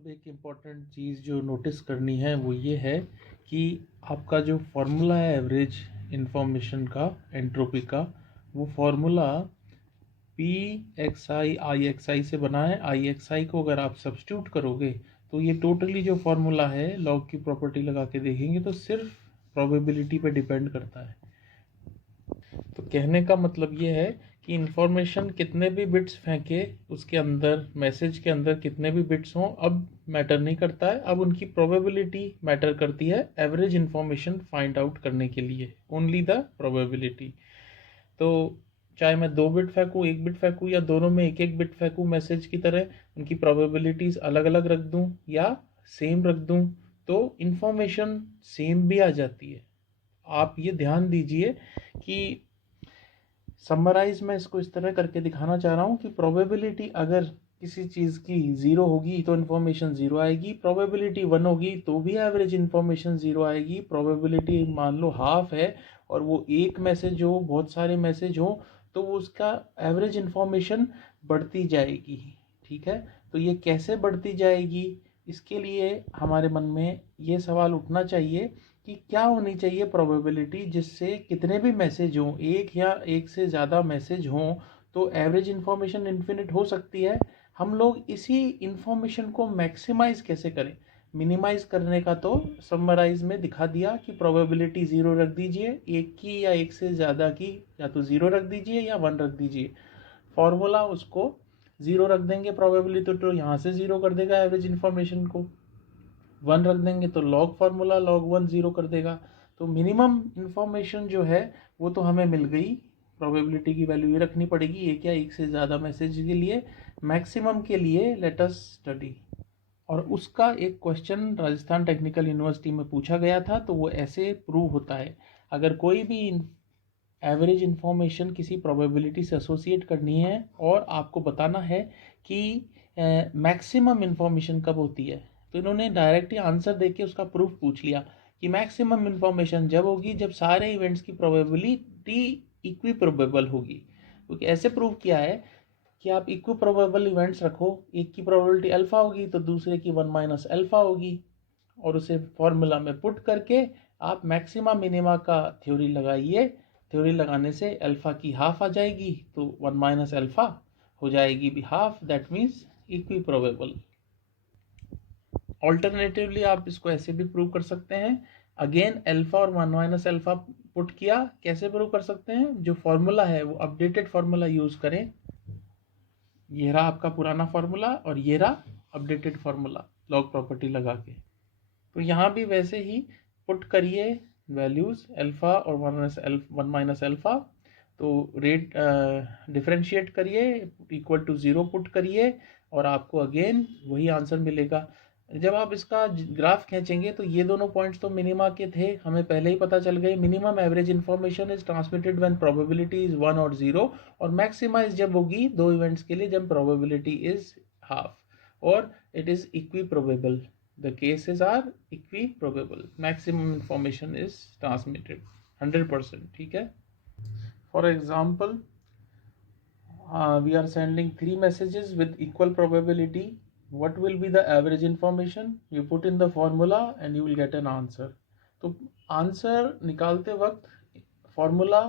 अब एक इम्पॉर्टेंट चीज़ जो नोटिस करनी है वो ये है कि आपका जो फार्मूला है एवरेज इंफॉर्मेशन का, एंट्रोपी का, वो फार्मूला पी एक्स आई एक्स आई से बना है। आई एक्स आई को अगर आप सब्स्टिट्यूट करोगे तो ये टोटली जो फार्मूला है, लॉग की प्रॉपर्टी लगा के देखेंगे तो सिर्फ प्रोबेबिलिटी पे डिपेंड करता है। तो कहने का मतलब ये है कि इंफॉर्मेशन कितने भी बिट्स फेंके उसके अंदर, मैसेज के अंदर कितने भी बिट्स हों, अब मैटर नहीं करता है। अब उनकी प्रोबेबिलिटी मैटर करती है एवरेज इंफॉर्मेशन फाइंड आउट करने के लिए, ओनली द प्रोबेबिलिटी। तो चाहे मैं 2 बिट फेंकूँ, 1 बिट फेंकूँ या दोनों में एक एक बिट फेंकूँ मैसेज की तरह, उनकी प्रोबेबिलिटीज़ अलग अलग रख दूँ या सेम रख दूँ, तो इंफॉर्मेशन सेम भी आ जाती है। आप ये ध्यान दीजिए कि समराइज मैं इसको इस तरह करके दिखाना चाह रहा हूँ कि प्रोबेबिलिटी अगर किसी चीज़ की 0 होगी तो इन्फॉर्मेशन 0 आएगी, प्रोबेबिलिटी 1 होगी तो भी एवरेज इन्फॉर्मेशन 0 आएगी। प्रोबेबिलिटी मान लो हाफ है और वो एक मैसेज हो, बहुत सारे मैसेज हो, तो वो उसका एवरेज इन्फॉर्मेशन बढ़ती जाएगी। ठीक है, तो ये कैसे बढ़ती जाएगी, इसके लिए हमारे मन में ये सवाल उठना चाहिए कि क्या होनी चाहिए प्रोबेबिलिटी जिससे कितने भी मैसेज हों, एक या एक से ज़्यादा मैसेज हों, तो एवरेज इन्फॉर्मेशन इन्फिनिट हो सकती है। हम लोग इसी इन्फॉर्मेशन को मैक्सिमाइज कैसे करें, मिनिमाइज करने का तो समराइज में दिखा दिया कि प्रोबेबिलिटी 0 रख दीजिए, एक की या एक से ज़्यादा की या तो 0 रख दीजिए या 1 रख दीजिए। फॉर्मूला उसको 0 रख देंगे प्रोबेबिलिटी तो यहाँ से 0 कर देगा एवरेज इन्फॉर्मेशन को, 1 रख देंगे तो लॉग फार्मूला log 1 0 कर देगा। तो मिनिमम इन्फॉर्मेशन जो है वो तो हमें मिल गई, प्रोबेबिलिटी की वैल्यू ये रखनी पड़ेगी एक या एक से ज़्यादा मैसेज के लिए। मैक्सिमम के लिए लेट अस स्टडी, और उसका एक क्वेश्चन राजस्थान टेक्निकल यूनिवर्सिटी में पूछा गया था, तो वो ऐसे प्रूव होता है। अगर कोई भी एवरेज इन्फॉर्मेशन किसी प्रोबेबिलिटी से एसोसिएट करनी है और आपको बताना है कि मैक्सिमम इन्फॉर्मेशन कब होती है, तो इन्होंने डायरेक्टली आंसर देके उसका प्रूफ पूछ लिया कि मैक्सिमम इन्फॉर्मेशन जब होगी जब सारे इवेंट्स की प्रोबेबिलिटी इक्वी प्रोबेबल होगी। क्योंकि ऐसे प्रूव किया है कि आप इक्वी प्रोबेबल इवेंट्स रखो, एक की प्रोबेबिलिटी अल्फा होगी तो दूसरे की 1 माइनस अल्फा होगी, और उसे फॉर्मूला में पुट करके आप मैक्सिमा मिनिमा का थ्योरी लगाइए। थ्योरी लगाने से अल्फा की हाफ आ जाएगी तो 1 माइनस अल्फा हो जाएगी भी half, that means equi probable. Alternatively आप इसको ऐसे भी प्रूव कर सकते हैं, अगेन अल्फा और 1 माइनस अल्फा पुट किया। कैसे प्रूव कर सकते हैं, जो फॉर्मूला है वो अपडेटेड फॉर्मूला यूज करें। ये रहा आपका पुराना फार्मूला और ये रहा अपडेटेड फार्मूला लॉग प्रॉपर्टी लगा के। तो यहाँ भी वैसे ही पुट करिए वैल्यूज अल्फा और 1 माइनस अल्फा, तो रेट डिफरेंशिएट करिए, इक्वल टू 0 पुट करिए और आपको अगेन वही आंसर मिलेगा। जब आप इसका ग्राफ खींचेंगे तो ये दोनों पॉइंट्स तो मिनिमा के थे, हमें पहले ही पता चल गए। Minimum average information is transmitted when probability is 1 और 0, और मैक्सिमाइज जब होगी दो इवेंट्स के लिए जब प्रोबेबिलिटी इज हाफ और it is equi probable. The cases are equiprobable. Maximum information is transmitted 100%. ठीक है, for example, we are sending 3 messages with equal probability. What will be the average information? You put in the formula and you will get an answer. तो answer निकालते वक्त formula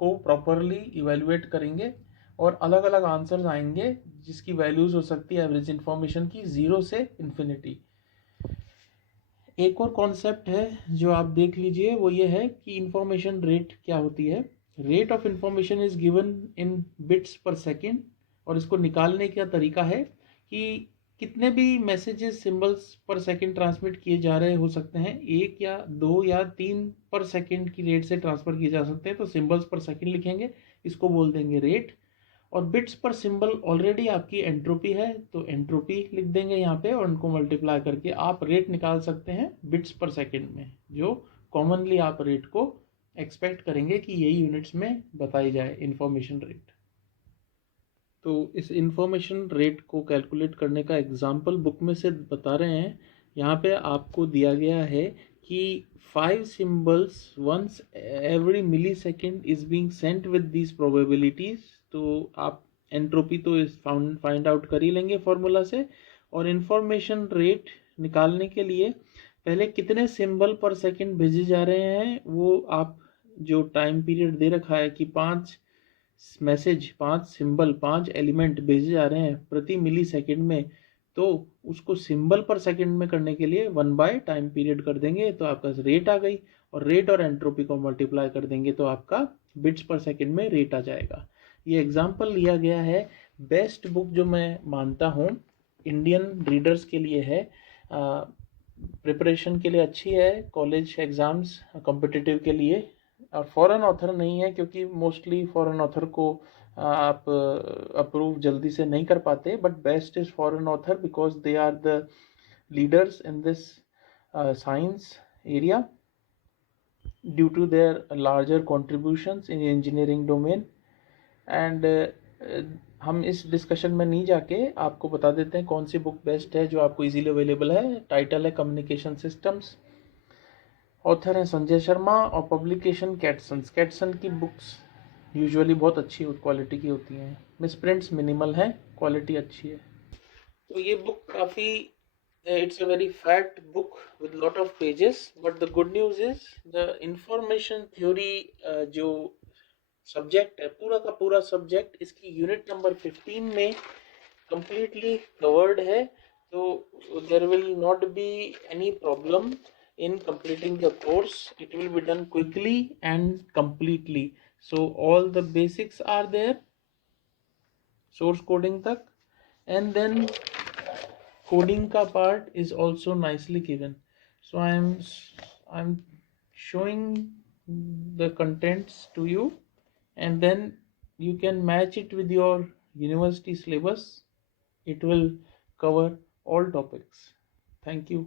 को properly evaluate करेंगे और अलग अलग आंसर्स आएंगे जिसकी वैल्यूज हो सकती है एवरेज इंफॉर्मेशन की 0 से इन्फिनिटी। एक और कॉन्सेप्ट है जो आप देख लीजिए, वो ये है कि इंफॉर्मेशन रेट क्या होती है। Rate of information is given in bits पर सेकेंड, और इसको निकालने का तरीका है कि कितने भी मैसेजेस सिंबल्स पर सेकेंड ट्रांसमिट किए जा रहे हो सकते हैं, 1 या 2 या 3 पर सेकेंड की रेट से ट्रांसफर किए जा सकते हैं, तो सिंबल्स पर सेकेंड लिखेंगे, इसको बोल देंगे रेट। और बिट्स पर सिंबल ऑलरेडी आपकी एंट्रोपी है तो एंट्रोपी लिख देंगे यहाँ पे, और उनको मल्टीप्लाई करके आप रेट निकाल सकते हैं बिट्स पर सेकंड में, जो कॉमनली आप रेट को एक्सपेक्ट करेंगे कि यही यूनिट्स में बताई जाए इंफॉर्मेशन रेट। तो इस इंफॉर्मेशन रेट को कैलकुलेट करने का एग्जाम्पल बुक में से बता रहे हैं। यहाँ पे आपको दिया गया है कि 5 symbols once every millisecond is being sent with these probabilities। तो आप एंट्रोपी तो इस फाइंड आउट कर ही लेंगे फॉर्मूला से, और इंफॉर्मेशन रेट निकालने के लिए पहले कितने सिंबल पर सेकंड भेजे जा रहे हैं, वो आप जो टाइम पीरियड दे रखा है कि 5 मैसेज, 5 सिंबल, 5 एलिमेंट भेजे जा रहे हैं प्रति मिली सेकेंड में, तो उसको सिंबल पर सेकंड में करने के लिए 1 टाइम पीरियड कर देंगे तो आपका रेट आ गई, और रेट और एंट्रोपी को मल्टीप्लाई कर देंगे तो आपका बिट्स पर सेकंड में रेट आ जाएगा। ये एग्जांपल लिया गया है। बेस्ट बुक जो मैं मानता हूँ इंडियन रीडर्स के लिए है, प्रिपरेशन के लिए अच्छी है, कॉलेज एग्ज़ाम्स कॉम्पिटिटिव के लिए, और फॉरेन ऑथर नहीं है क्योंकि मोस्टली फॉरेन ऑथर को आप अप्रूव जल्दी से नहीं कर पाते, but best is foreign author because they are the leaders in this science area due to their larger contributions in engineering domain. And हम इस डिस्कशन में नहीं जाके आपको बता देते हैं कौन सी बुक बेस्ट है जो आपको इजीली अवेलेबल है। टाइटल है कम्युनिकेशन सिस्टम्स, ऑथर हैं संजय शर्मा, और पब्लिकेशन कैटसन की बुक्स यूजुअली बहुत अच्छी क्वालिटी की होती हैं, मिसप्रिंट्स मिनिमल हैं, क्वालिटी अच्छी है। तो ये बुक काफ़ी, it's a very fat book with lot of pages, but the good news is the information theory जो सब्जेक्ट है, पूरा का पूरा सब्जेक्ट इसकी यूनिट नंबर 15 में completely covered है, तो there will not be any problem in completing the course. It will be done quickly and completely. So all the basics are there source coding तक, and then coding का part is also nicely given. So I'm showing the contents to you, and then you can match it with your university syllabus. It will cover all topics. Thank you.